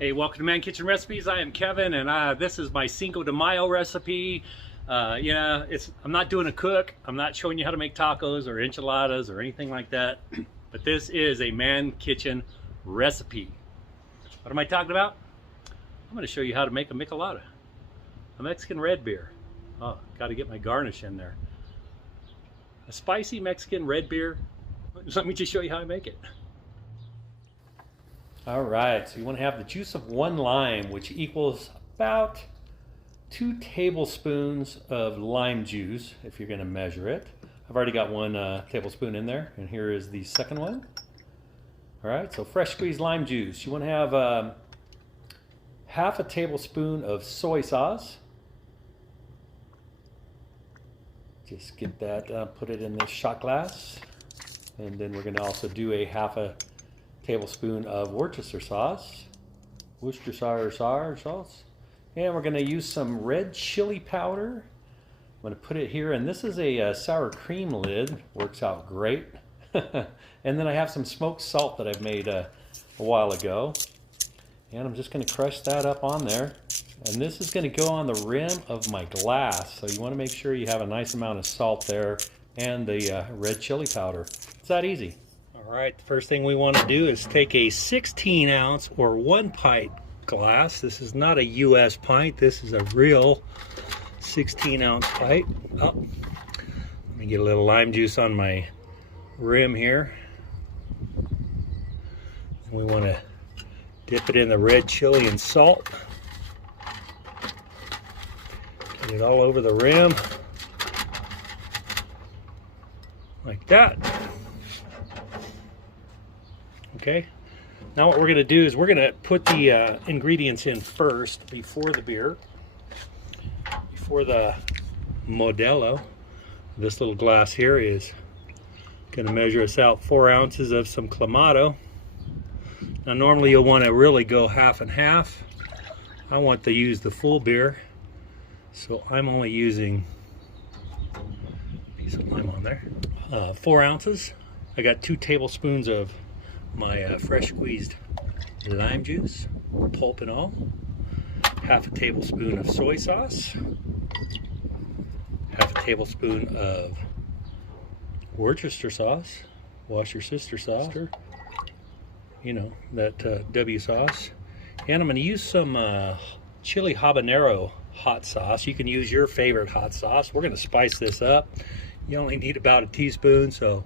Hey, welcome to Man Kitchen Recipes. I am Kevin, and this is my Cinco de Mayo recipe. I'm not doing a cook. I'm not showing you how to make tacos or enchiladas or anything like that. But this is a Man Kitchen recipe. What am I talking about? I'm going to show you how to make a Michelada, a Mexican red beer. Oh, got to get my garnish in there. A spicy Mexican red beer. Let me just show you how I make it. All right, so you want to have the juice of 1 lime, which equals about 2 tablespoons of lime juice, if you're going to measure it. I've already got 1 tablespoon in there, and here is the second one. All right, so fresh squeezed lime juice. You want to have half a tablespoon of soy sauce. Just get that, put it in this shot glass. And then we're going to also do a half a tablespoon of Worcestershire sauce. Worcestershire sauce. And we're going to use some red chili powder. I'm going to put it here, and this is a sour cream lid. Works out great. And then I have some smoked salt that I've made a while ago. And I'm just going to crush that up on there. And this is going to go on the rim of my glass. So you want to make sure you have a nice amount of salt there and the red chili powder. It's that easy. All right, the first thing we want to do is take a 16 ounce or 1 pint glass. This is not a US pint. This is a real 16 ounce pint. Oh, let me get a little lime juice on my rim here. And we want to dip it in the red chili and salt. Get it all over the rim. Like that. Okay, now what we're going to do is we're going to put the ingredients in first before the beer, before the Modelo. This little glass here is going to measure us out 4 ounces of some Clamato. Now normally you'll want to really go half and half. I want to use the full beer, so I'm only using a piece of lime on there. 4 ounces. I got 2 tablespoons of my fresh squeezed lime juice, pulp and all. Half a tablespoon of soy sauce. Half a tablespoon of Worcestershire sauce. Wash your sister sauce. You know, that W sauce. And I'm going to use some chili habanero hot sauce. You can use your favorite hot sauce. We're going to spice this up. You only need about a teaspoon, so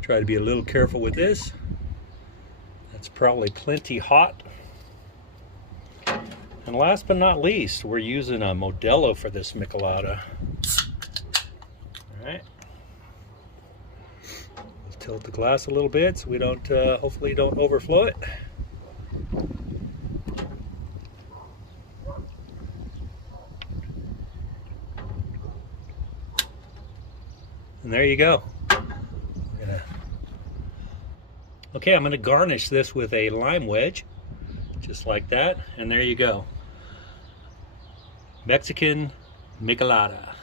try to be a little careful with this. That's probably plenty hot. And last but not least, we're using a Modelo for this Michelada. All right. Let's tilt the glass a little bit so we don't, hopefully don't overflow it. And there you go. Okay, I'm going to garnish this with a lime wedge, just like that, and there you go. Mexican Michelada.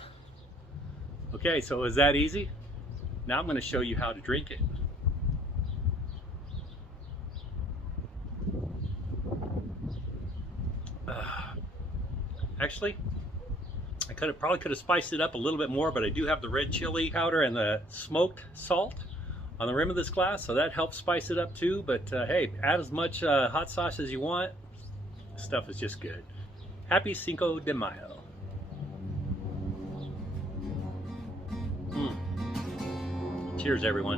Okay, so is that easy? Now I'm going to show you how to drink it. Actually, I probably could have spiced it up a little bit more, but I do have the red chili powder and the smoked salt on the rim of this glass, so that helps spice it up too. But hey, add as much hot sauce as you want. This stuff is just good. Happy Cinco de Mayo. Cheers, everyone.